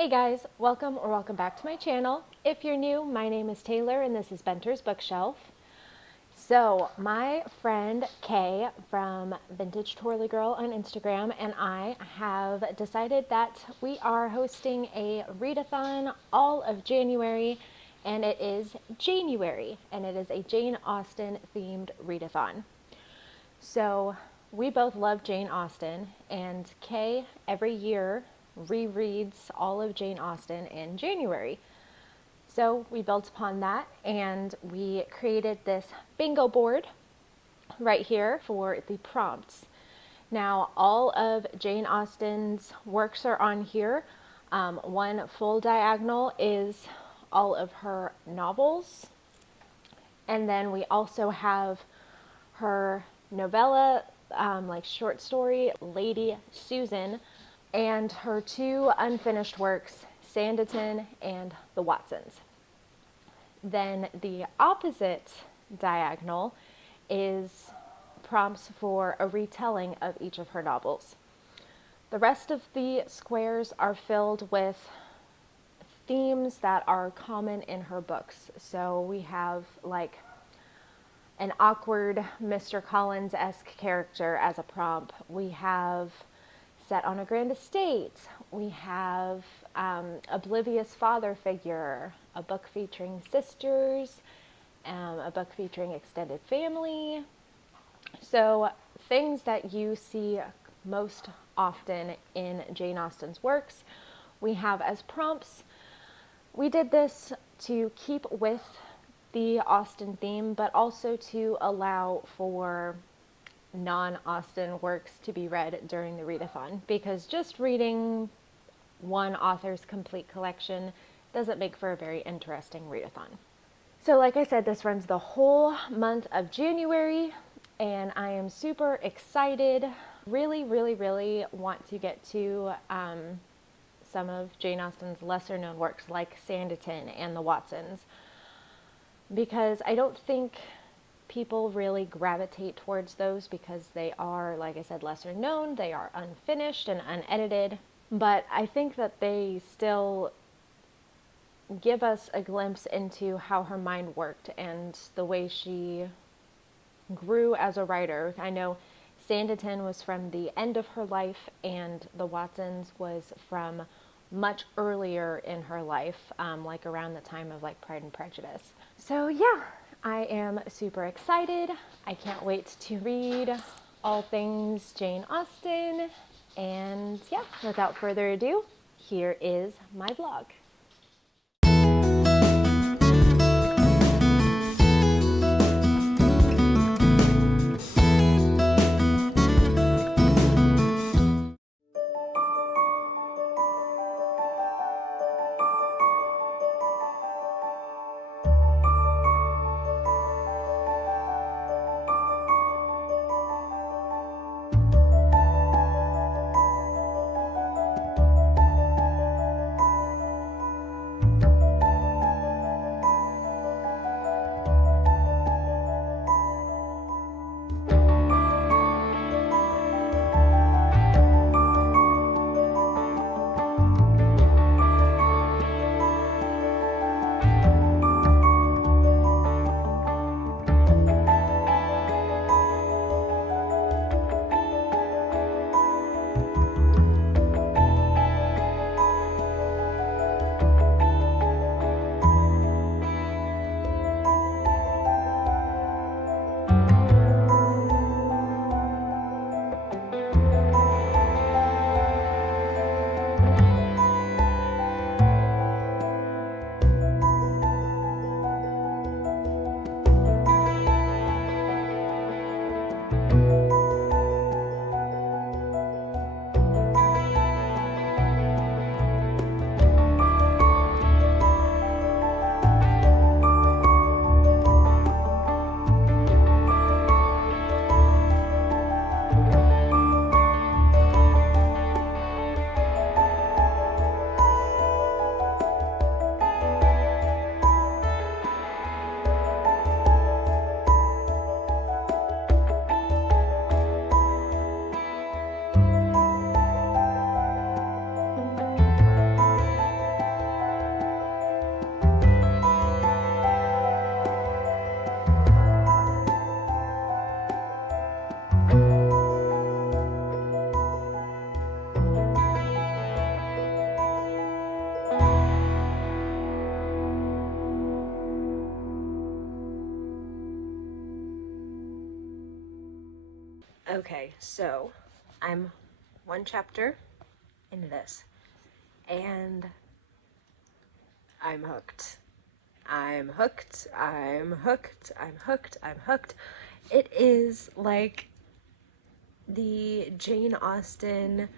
Hey guys, welcome back to my channel. If you're new, my name is Taylor and this is Benter's Bookshelf. So my friend Kay from Vintage Twirly Girl on Instagram and I have decided that we are hosting a readathon all of January, and it is Janeuary, and it is a Jane Austen themed readathon. So we both love Jane Austen, and Kay every year rereads all of Jane Austen in January. So we built upon that and we created this bingo board right here for the prompts. Now all of Jane Austen's works are on here. One full diagonal is all of her novels, and then we also have her novella, like short story, Lady Susan, and her two unfinished works, Sanditon and the Watsons. Then the opposite diagonal is prompts for a retelling of each of her novels. The rest of the squares are filled with themes that are common in her books. So we have like an awkward Mr. Collins-esque character as a prompt. We have set on a grand estate. We have oblivious father figure, a book featuring sisters, a book featuring extended family. So things that you see most often in Jane Austen's works, we have as prompts. We did this to keep with the Austen theme, but also to allow for non-Austen works to be read during the readathon, because just reading one author's complete collection doesn't make for a very interesting readathon. So like I said, this runs the whole month of January, and I am super excited. Really want to get to some of Jane Austen's lesser known works like Sanditon and the Watsons, because I don't think people really gravitate towards those because they are, like I said, lesser known, they are unfinished and unedited, but I think that they still give us a glimpse into how her mind worked and the way she grew as a writer. I know Sanditon was from the end of her life and the Watsons was from much earlier in her life, like around the time of like Pride and Prejudice. So yeah, I am super excited. I can't wait to read all things Jane Austen. And yeah, without further ado, here is my vlog. Okay, so I'm one chapter into this, and I'm hooked. I'm hooked. I'm hooked. I'm hooked. I'm hooked. It is like the Jane Austen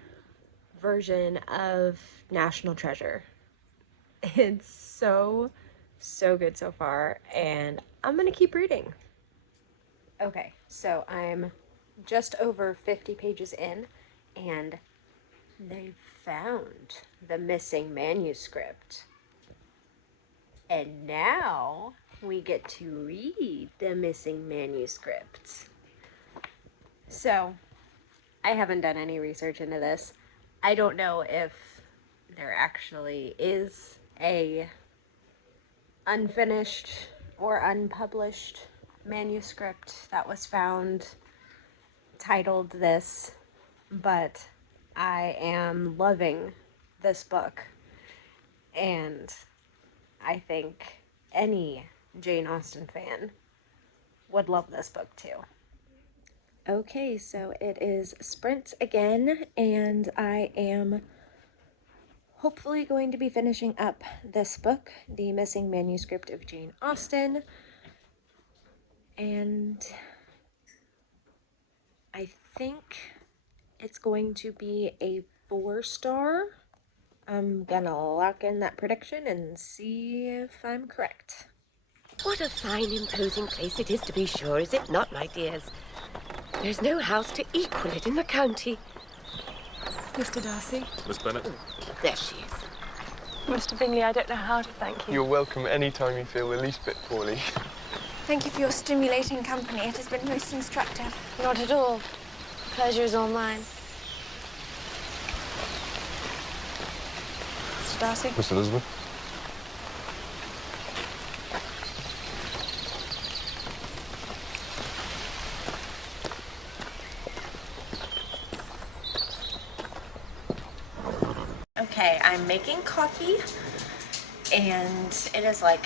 version of National Treasure. It's so good so far, and I'm gonna keep reading. Okay, so I'm just over 50 pages in, and they found the missing manuscript. And now we get to read the missing manuscript. So, I haven't done any research into this. I don't know if there actually is a unfinished or unpublished manuscript that was found titled this, but I am loving this book, and I think any Jane Austen fan would love this book too. Okay, so it is sprint again, and I am hopefully going to be finishing up this book, The Missing Manuscript of Jane Austen, and I think it's going to be a 4-star. I'm gonna lock in that prediction and see if I'm correct. What a fine, imposing place it is, to be sure, is it not, my dears? There's no house to equal it in the county. Mr. Darcy. Miss Bennet? There she is. Mr. Bingley, I don't know how to thank you. You're welcome any time you feel the least bit poorly. Thank you for your stimulating company. It has been most instructive. Not at all. Pleasure is all mine. Mr. Darcy? Miss Elizabeth? Okay, I'm making coffee, and it is like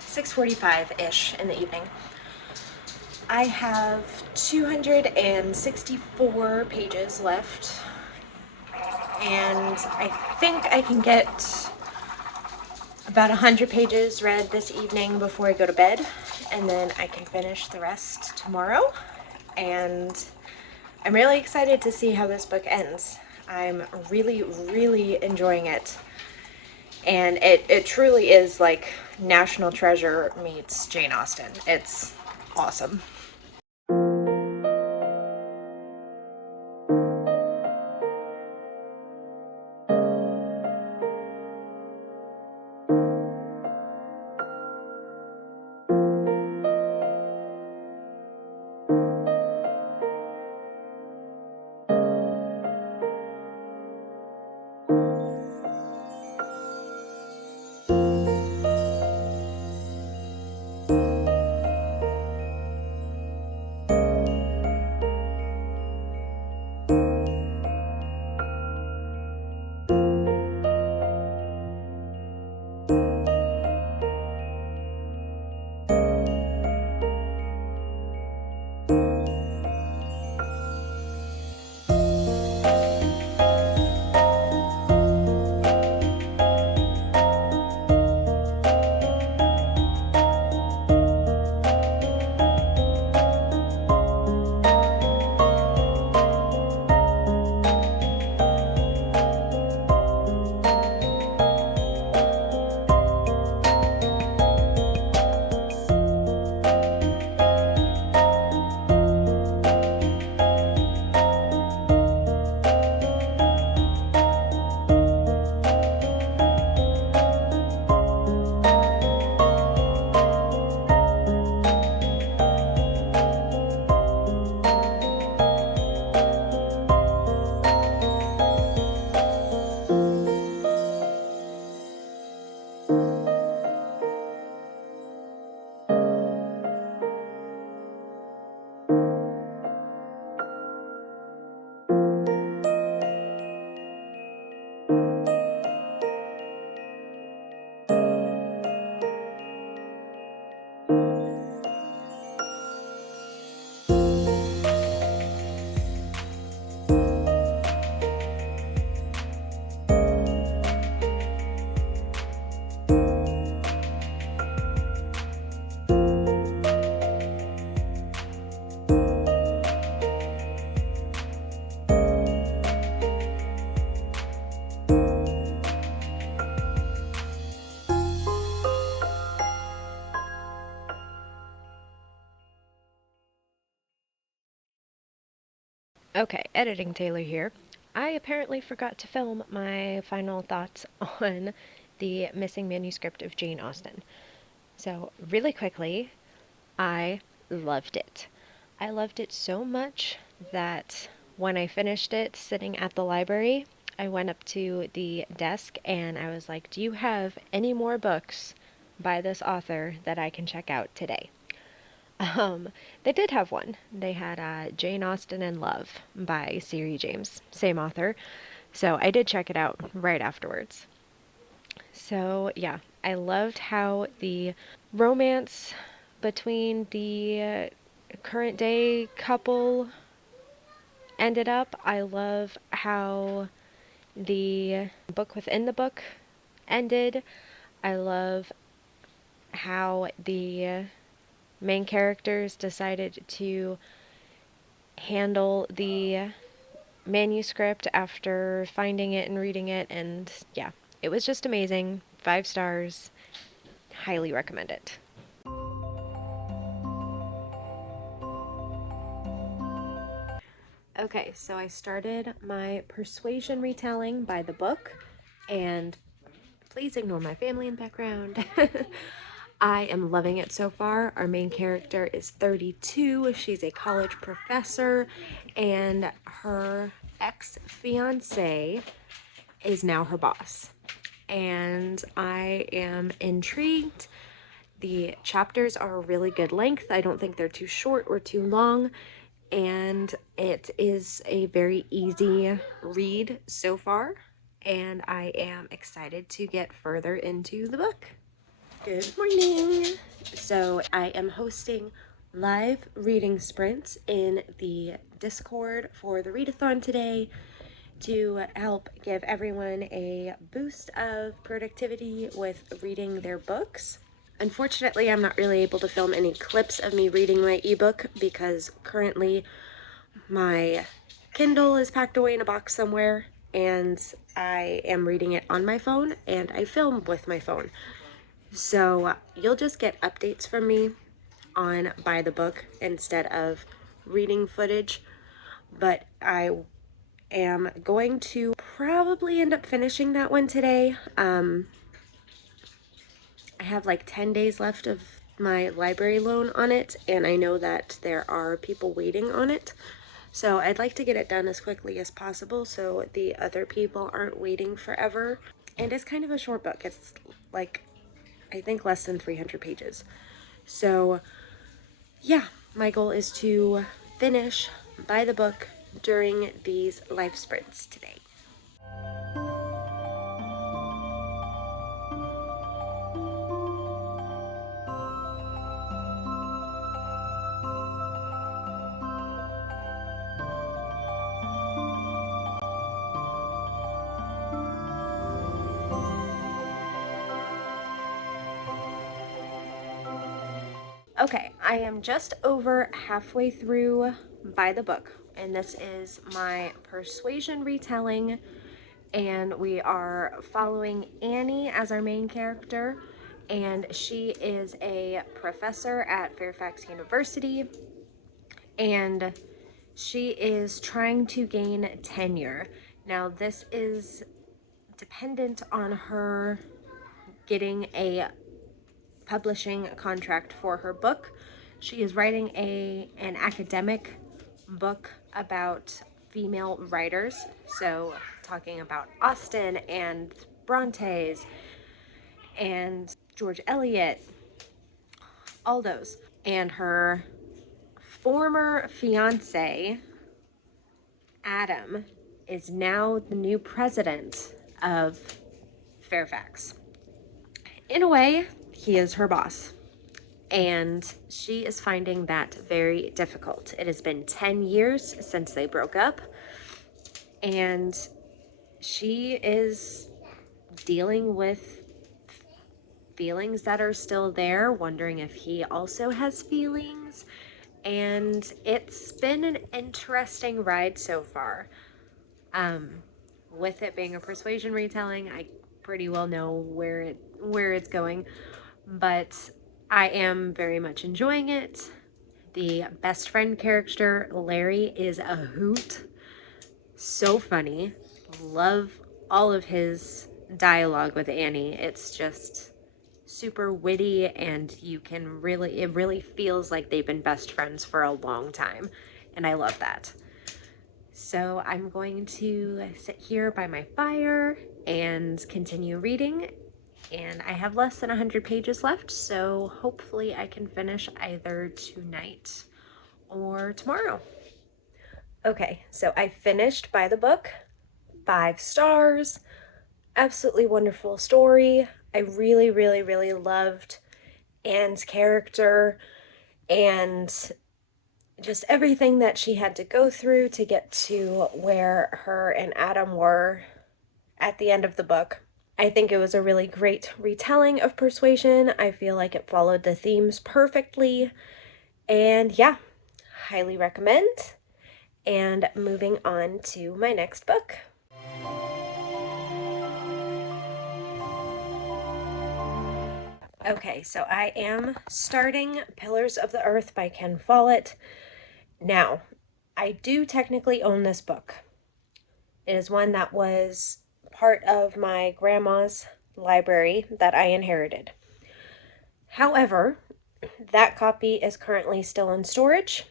6:45-ish in the evening. I have 264 pages left, and I think I can get about 100 pages read this evening before I go to bed, and then I can finish the rest tomorrow. And I'm really excited to see how this book ends. I'm really enjoying it. And it truly is like National Treasure meets Jane Austen. It's awesome. Okay, editing Taylor here. I apparently forgot to film my final thoughts on the missing manuscript of Jane Austen. So, really quickly, I loved it. I loved it so much that when I finished it sitting at the library, I went up to the desk and I was like, "Do you have any more books by this author that I can check out today?" They did have one. They had Jane Austen and Love by Siri James, same author. So I did check it out right afterwards. So yeah, I loved how the romance between the current day couple ended up. I love how the book within the book ended. I love how the main characters decided to handle the manuscript after finding it and reading it, and yeah, it was just amazing. 5 stars. Highly recommend it. Okay, so I started my persuasion retelling by the book, and please ignore my family in the background. I am loving it so far. Our main character is 32. She's a college professor, and her ex-fiance is now her boss. And I am intrigued. The chapters are a really good length. I don't think they're too short or too long. And it is a very easy read so far. And I am excited to get further into the book. Good morning. So I am hosting live reading sprints in the Discord for the Readathon today to help give everyone a boost of productivity with reading their books. Unfortunately, I'm not really able to film any clips of me reading my ebook because currently my Kindle is packed away in a box somewhere and I am reading it on my phone and I film with my phone. So you'll just get updates from me on By the Book instead of reading footage, but I am going to probably end up finishing that one today. I have like 10 days left of my library loan on it, and I know that there are people waiting on it. So I'd like to get it done as quickly as possible so the other people aren't waiting forever. And it's kind of a short book. It's like, I think less than 300 pages. So yeah, my goal is to finish By the Book during these life sprints today. Okay, I am just over halfway through By the Book, and this is my persuasion retelling, and we are following Annie as our main character, and she is a professor at Fairfax University, and she is trying to gain tenure. Now, this is dependent on her getting a publishing contract for her book. She is writing an academic book about female writers, so talking about Austen and Brontes and George Eliot, all those. And her former fiance, Adam, is now the new president of Fairfax. In a way, he is her boss. And she is finding that very difficult. It has been 10 years since they broke up, and she is dealing with feelings that are still there, wondering if he also has feelings, and it's been an interesting ride so far. With it being a persuasion retelling, I pretty well know where it's going, but I am very much enjoying it. The best friend character, Larry, is a hoot. So funny. Love all of his dialogue with Annie. It's just super witty, and it really feels like they've been best friends for a long time. And I love that. So I'm going to sit here by my fire and continue reading. And I have less than 100 pages left, so hopefully I can finish either tonight or tomorrow. Okay, so I finished by the book. 5 stars. Absolutely wonderful story. I really, really, really loved Anne's character and just everything that she had to go through to get to where her and Adam were at the end of the book. I think it was a really great retelling of Persuasion. I feel like it followed the themes perfectly. And yeah, highly recommend. And moving on to my next book. Okay, so I am starting Pillars of the Earth by Ken Follett. Now, I do technically own this book. It is one that was part of my grandma's library that I inherited. However, that copy is currently still in storage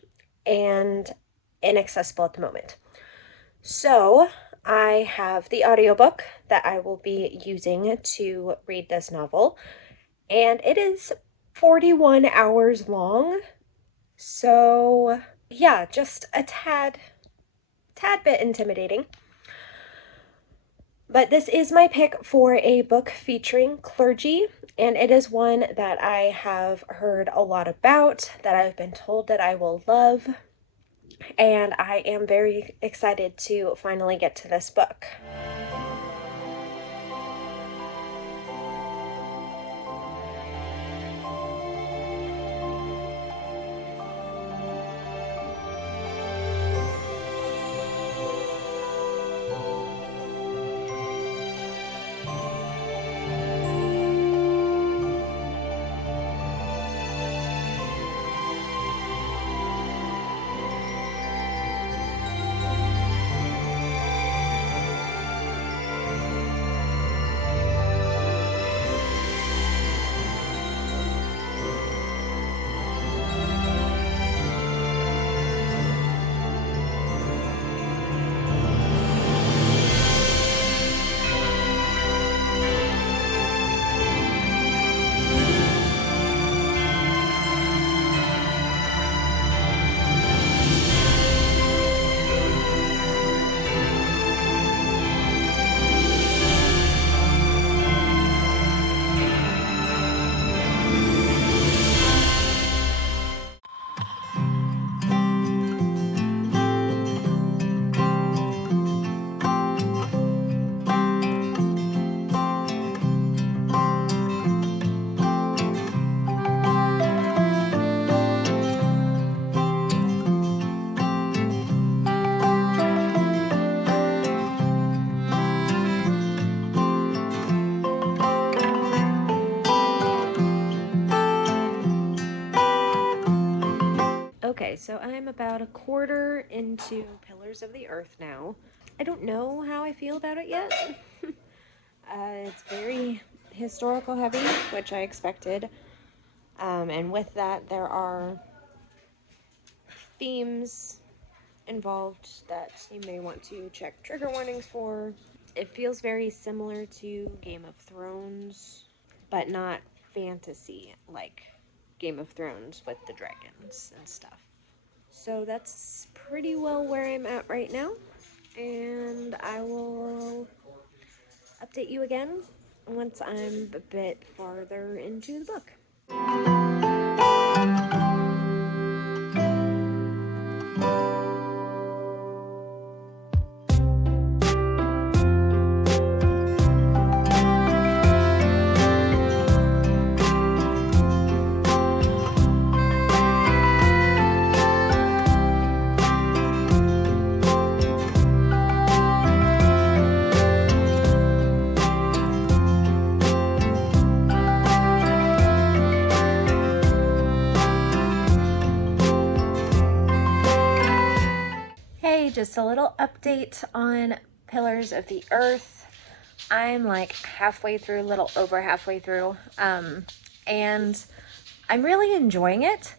and inaccessible at the moment. So I have the audiobook that I will be using to read this novel, and it is 41 hours long. So yeah, just a tad bit intimidating. But this is my pick for a book featuring clergy, and it is one that I have heard a lot about, that I've been told that I will love, and I am very excited to finally get to this book. Okay, so I'm about a quarter into Pillars of the Earth now. I don't know how I feel about it yet. It's very historical heavy, which I expected. And with that, there are themes involved that you may want to check trigger warnings for. It feels very similar to Game of Thrones, but not fantasy like Game of Thrones with the dragons and stuff. So that's pretty well where I'm at right now, and I will update you again once I'm a bit farther into the book. just a little update on Pillars of the Earth. I'm like halfway through, a little over halfway through, and I'm really enjoying it.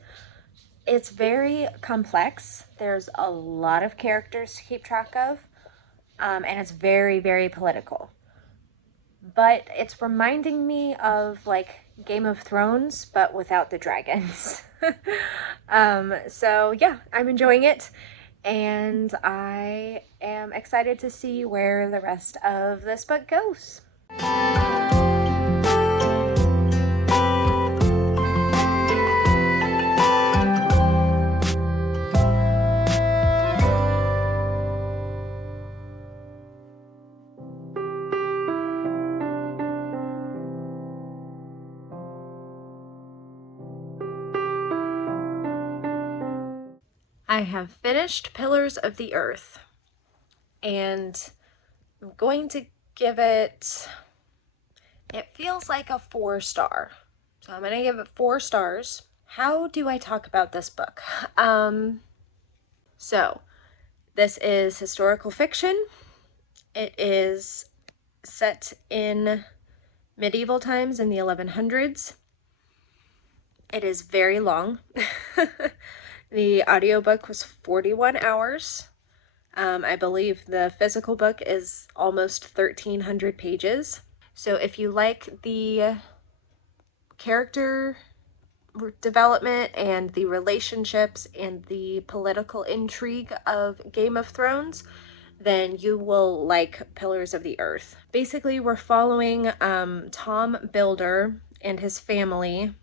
It's very complex. There's a lot of characters to keep track of, and it's very, very political. But it's reminding me of like Game of Thrones, but without the dragons. So yeah, I'm enjoying it, and I am excited to see where the rest of this book goes. I have finished Pillars of the Earth, and I'm going to give it feels like a 4-star. So I'm going to give it 4 stars. How do I talk about this book? So this is historical fiction. It is set in medieval times in the 1100s. It is very long. The audiobook was 41 hours. I believe the physical book is almost 1,300 pages. So if you like the character development and the relationships and the political intrigue of Game of Thrones, then you will like Pillars of the Earth. Basically, we're following Tom Builder and his family,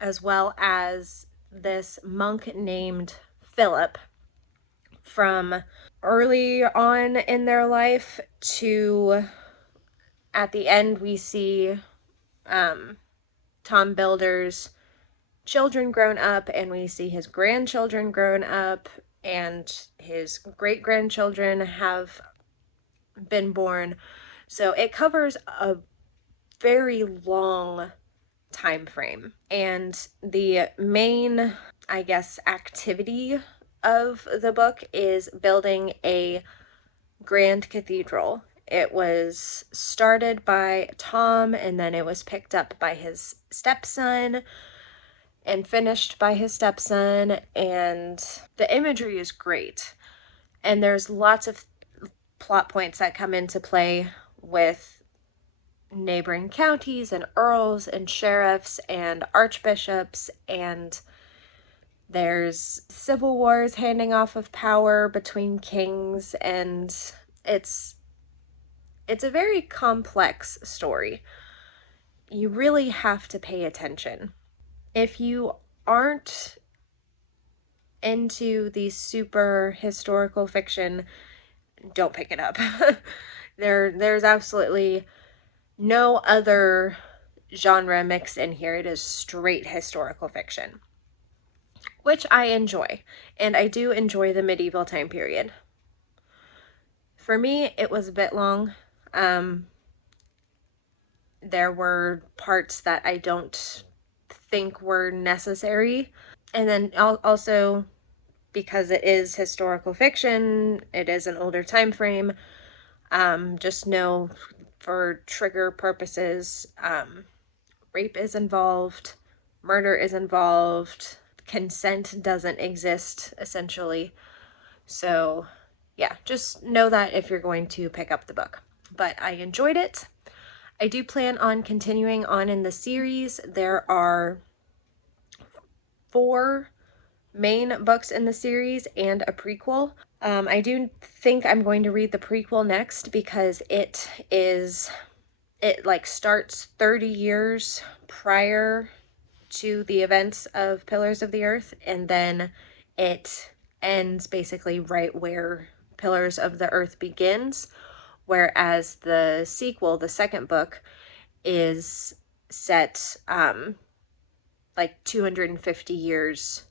as well as this monk named Philip, from early on in their life to at the end. We see Tom Builder's children grown up, and we see his grandchildren grown up, and his great-grandchildren have been born. So it covers a very long time frame, and the main, I guess, activity of the book is building a grand cathedral. It was started by Tom, and then it was picked up by his stepson and finished by his stepson, and the imagery is great, and there's lots of plot points that come into play with neighboring counties and earls and sheriffs and archbishops, and there's civil wars handing off of power between kings, and it's a very complex story. You really have to pay attention. If you aren't into the super historical fiction, don't pick it up. There's absolutely no other genre mixed in here. It is straight historical fiction, which I enjoy, and I do enjoy the medieval time period. For me, it was a bit long. There were parts that I don't think were necessary, and then also because it is historical fiction, it is an older time frame. Just know, for trigger purposes, rape is involved, murder is involved, consent doesn't exist, essentially. So yeah, just know that if you're going to pick up the book. But I enjoyed it. I do plan on continuing on in the series. There are 4 main books in the series and a prequel. I do think I'm going to read the prequel next, because it starts 30 years prior to the events of Pillars of the Earth, and then it ends basically right where Pillars of the Earth begins, whereas the sequel, the second book, is set 250 years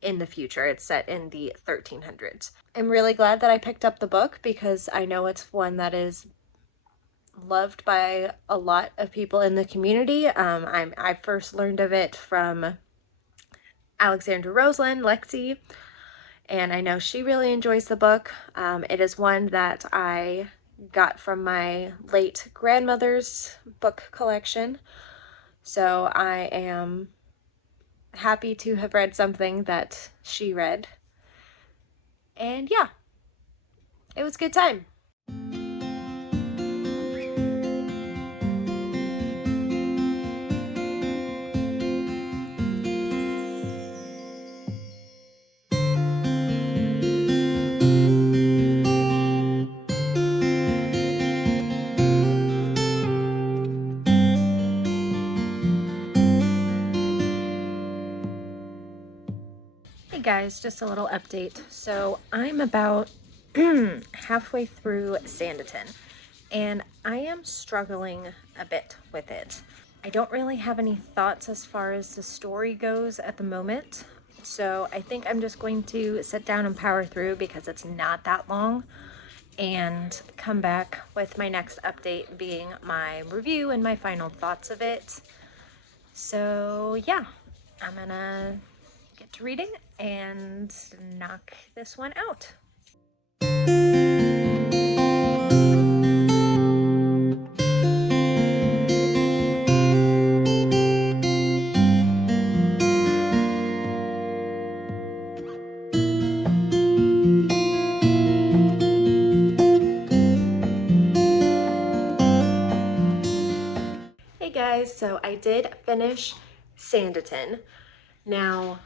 in the future. It's set in the 1300s. I'm really glad that I picked up the book, because I know it's one that is loved by a lot of people in the community. I first learned of it from Alexandra Roseland, Lexi, and I know she really enjoys the book. It is one that I got from my late grandmother's book collection, so I am happy to have read something that she read. And yeah, it was a good time. Hey guys, just a little update. So I'm about halfway through Sanditon, and I am struggling a bit with it. I don't really have any thoughts as far as the story goes at the moment, so I think I'm just going to sit down and power through because it's not that long, and come back with my next update being my review and my final thoughts of it. So yeah, I'm gonna get to reading and knock this one out. Hey guys, so I did finish Sanditon. Now,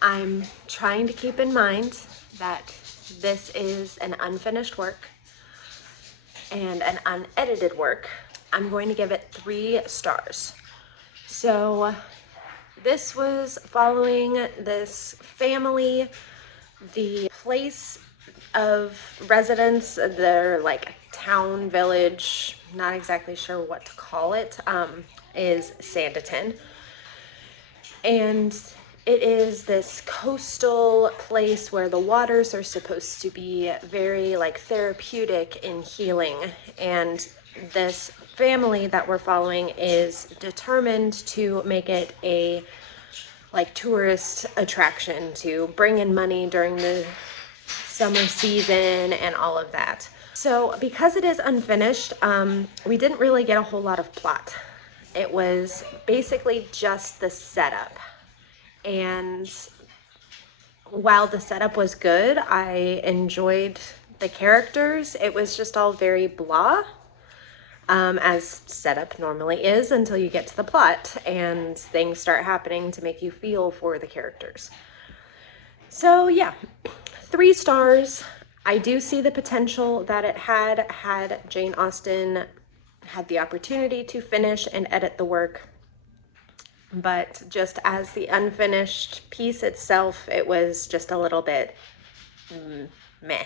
I'm trying to keep in mind that this is an unfinished work and an unedited work. I'm going to give it 3 stars. So this was following this family, the place of residence, their like town, village, not exactly sure what to call it, is Sanditon. And it is this coastal place where the waters are supposed to be very like therapeutic in healing. And this family that we're following is determined to make it a like tourist attraction to bring in money during the summer season and all of that. So because it is unfinished, we didn't really get a whole lot of plot. It was basically just the setup. And while the setup was good, I enjoyed the characters. It was just all very blah, as setup normally is until you get to the plot and things start happening to make you feel for the characters. So yeah, 3 stars. I do see the potential that it had Jane Austen had the opportunity to finish and edit the work. But just as the unfinished piece itself, it was just a little bit meh.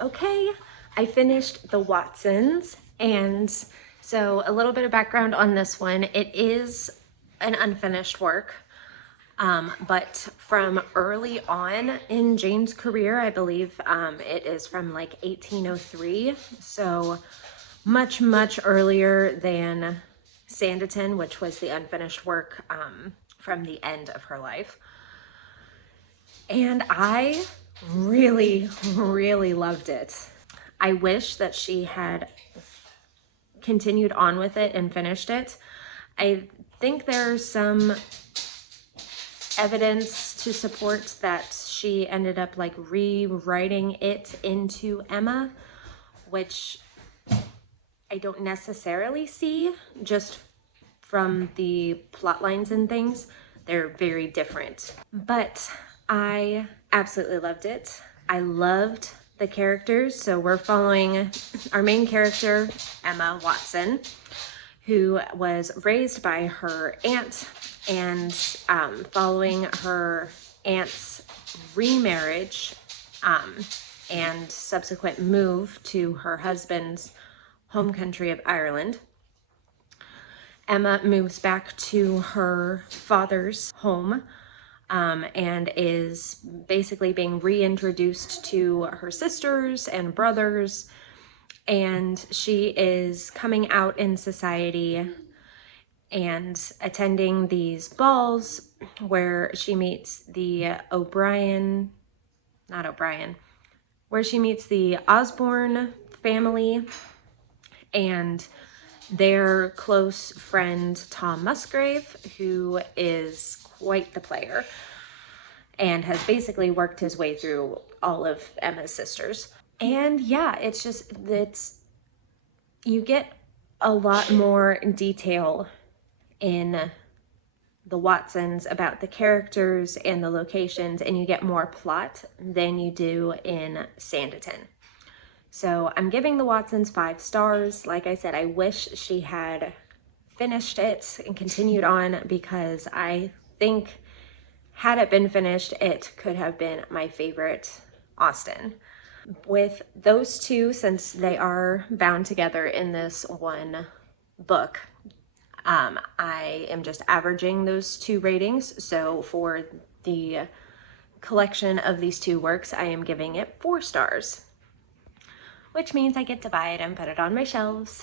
Okay, I finished The Watsons, and so a little bit of background on this one. It is an unfinished work, but from early on in Jane's career, I believe it is from like 1803, so much, much earlier than Sanditon, which was the unfinished work from the end of her life. And I really, really loved it. I wish that she had continued on with it and finished it. I think there's some evidence to support that she ended up like rewriting it into Emma, which I don't necessarily see just from the plot lines and things. They're very different, but I absolutely loved it. I loved the characters. So we're following our main character, Emma Watson, who was raised by her aunt, and following her aunt's remarriage and subsequent move to her husband's home country of Ireland. Emma moves back to her father's home and is basically being reintroduced to her sisters and brothers, and she is coming out in society and attending these balls where she meets the where she meets the Osborne family and their close friend Tom Musgrave, who is quite the player and has basically worked his way through all of Emma's sisters. And yeah, you get a lot more detail in the Watsons about the characters and the locations, and you get more plot than you do in Sanditon. So I'm giving the Watsons 5 stars. Like I said, I wish she had finished it and continued on, because I think had it been finished, it could have been my favorite Austen. With those two, since they are bound together in this one book, I am just averaging those 2 ratings. So for the collection of these 2 works, I am giving it 4 stars. Which means I get to buy it and put it on my shelves.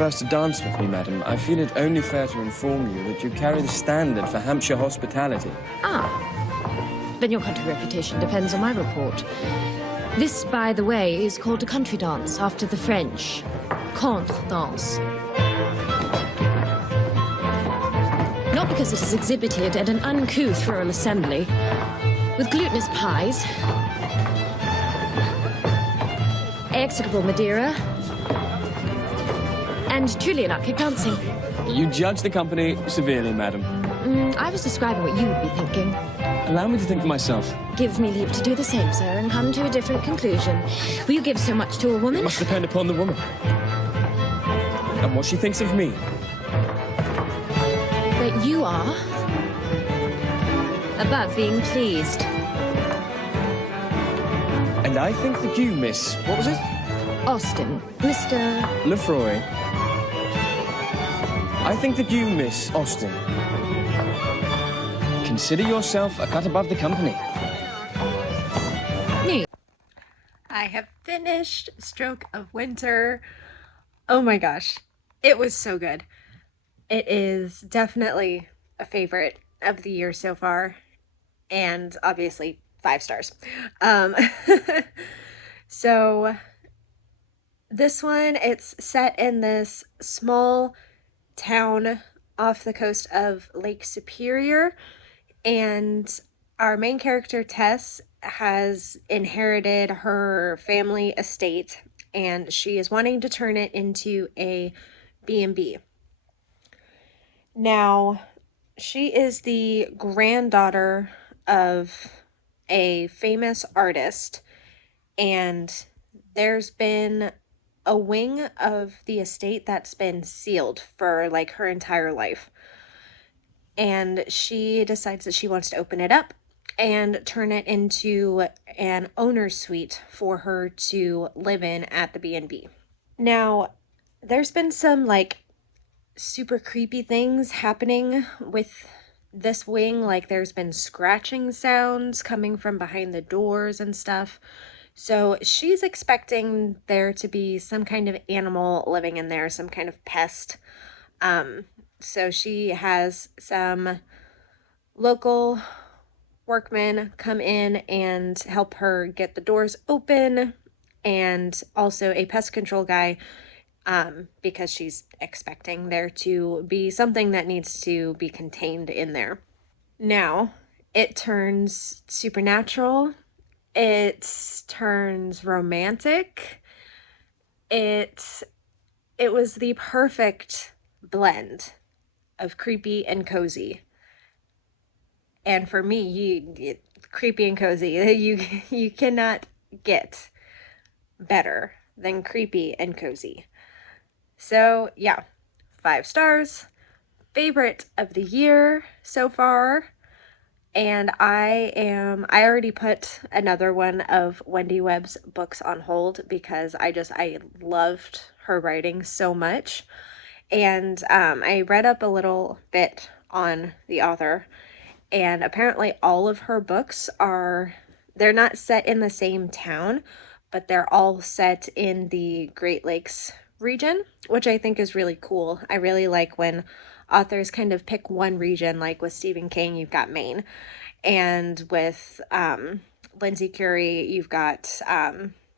First to dance with me, madam, I feel it only fair to inform you that you carry the standard for Hampshire hospitality. Ah, then your country reputation depends on my report. This, by the way, is called a country dance, after the French. Contre dance. Not because it is exhibited at an uncouth rural assembly, with glutinous pies, execrable Madeira, and truly anarchic dancing. You judge the company severely, madam. I was describing what you would be thinking. Allow me to think for myself. Give me leave to do the same, sir, and come to a different conclusion. Will you give so much to a woman? It must depend upon the woman. And what she thinks of me. But you are above being pleased. And I think that you, Miss... What was it? Austen. Mr. Lefroy. I think that you, Miss Austen, consider yourself a cut above the company. Me. I have finished Stroke of Winter. Oh my gosh, it was so good. It is definitely a favorite of the year so far, and obviously 5 stars. Um, so this one, it's set in this small town off the coast of Lake Superior, and our main character, Tess, has inherited her family estate, and she is wanting to turn it into a B&B. Now, she is the granddaughter of a famous artist, and there's been a wing of the estate that's been sealed for like her entire life. And she decides that she wants to open it up and turn it into an owner's suite for her to live in at the B&B. Now, there's been some like super creepy things happening with this wing. Like there's been scratching sounds coming from behind the doors and stuff. So she's expecting there to be some kind of animal living in there, some kind of pest. So she has some local workmen come in and help her get the doors open, and also a pest control guy, because she's expecting there to be something that needs to be contained in there. Now, it turns supernatural. It turns romantic. It was the perfect blend of creepy and cozy. And for me, creepy and cozy, you cannot get better than creepy and cozy. So yeah, 5 stars, favorite of the year so far. And I already put another one of Wendy Webb's books on hold because I loved her writing so much. And I read up a little bit on the author, and apparently all of her books they're not set in the same town, but they're all set in the Great Lakes region, which I think is really cool. I really like when authors kind of pick one region, like with Stephen King, you've got Maine, and with Lindsay Curie, you've got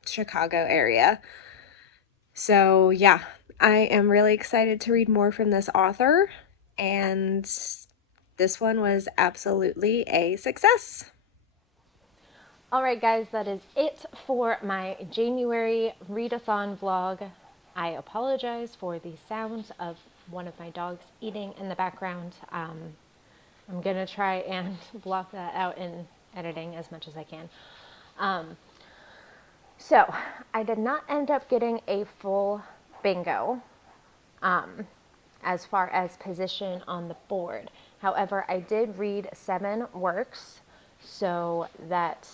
Chicago area. So yeah, I am really excited to read more from this author, and this one was absolutely a success. All right, guys, that is it for my January readathon vlog. I apologize for the sounds of one of my dogs eating in the background. I'm going to try and block that out in editing as much as I can. So, I did not end up getting a full bingo as far as position on the board. However, I did read 7 works, so that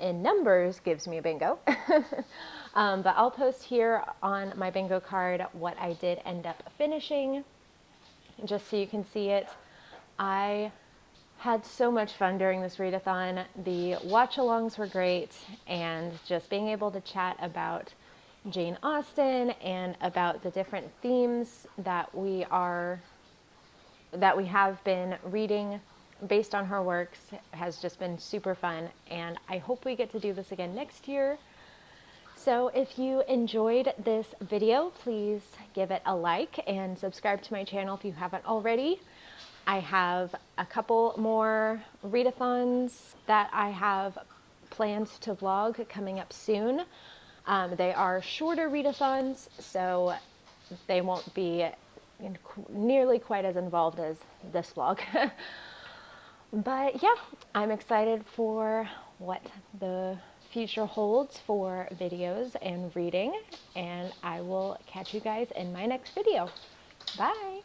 in numbers gives me a bingo. But I'll post here on my bingo card what I did end up finishing, just so you can see it. I had so much fun during this readathon. The watch-alongs were great, and just being able to chat about Jane Austen and about the different themes that we have been reading based on her works has just been super fun, and I hope we get to do this again next year. So if you enjoyed this video, please give it a like and subscribe to my channel if you haven't already. I have a couple more readathons that I have planned to vlog coming up soon. They are shorter readathons, so they won't be nearly quite as involved as this vlog. But yeah, I'm excited for what the future holds for videos and reading, and I will catch you guys in my next video. Bye!